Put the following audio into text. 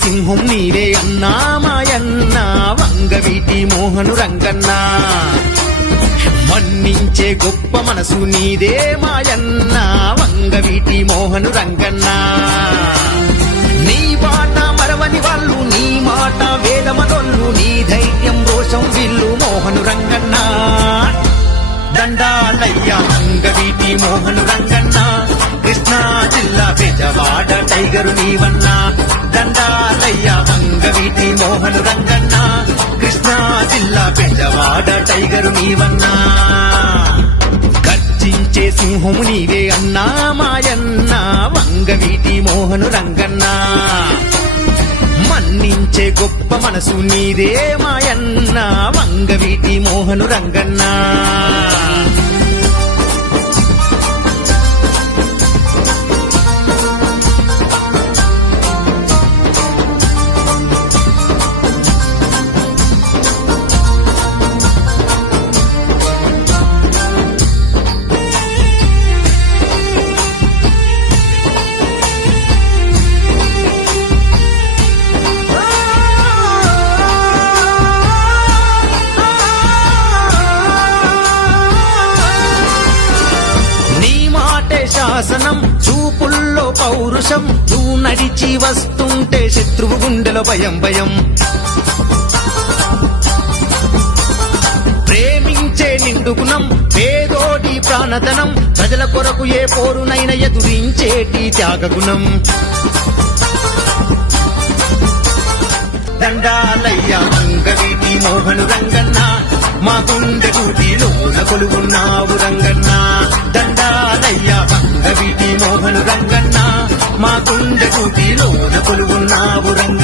సింహం నీవే అన్నా మాయన్న వంగవీటి మోహను రంగన్నా. మన్నించే గొప్ప మనసు నీదే మాయన్న వంగవీటి మోహను రంగన్నా. నీ బాట మరవని వాళ్ళు నీ మాట వేదమనొల్లు నీ ధైర్యం రోషం విల్లు మోహను రంగన్నా. దండాలయ్య అంగవీటి మోహను రంగన్న. కృష్ణా జిల్లా బెజవాడ టైగరు నీవన్నా. దండా అయ్యా మంగవీటి మోహన్ రంగన్న. కృష్ణా జిల్లా పెద్దవాడ టైగరు నీవన్నా. గర్జించే సింహము నీవే అన్నా మాయన్న. వంగవీటి మోహను రంగన్నా. మన్నించే గొప్ప మనసు నీదే మాయన్న. వంగవీటి మోహను రంగన్నా. శాసనం చూపుల్లో పౌరుషం. నువ్వు నడిచి వస్తుంటే శత్రువు గుండెలో భయం భయం. ప్రేమించే నిండుగుణం పేదోటి ప్రాణధనం. ప్రజల కొరకు ఏ పోరునైన ఎదురించేటి త్యాగగుణం. దండాలయ్య అంగవీటి మోహను రంగన్న. మా గుండె గుడిలోన కొలువున్నావు రంగన్న. దండాలయ్య అంగవీటి రంగన్న మా గుండె గుడిలోన కొలువున్నావు రంగ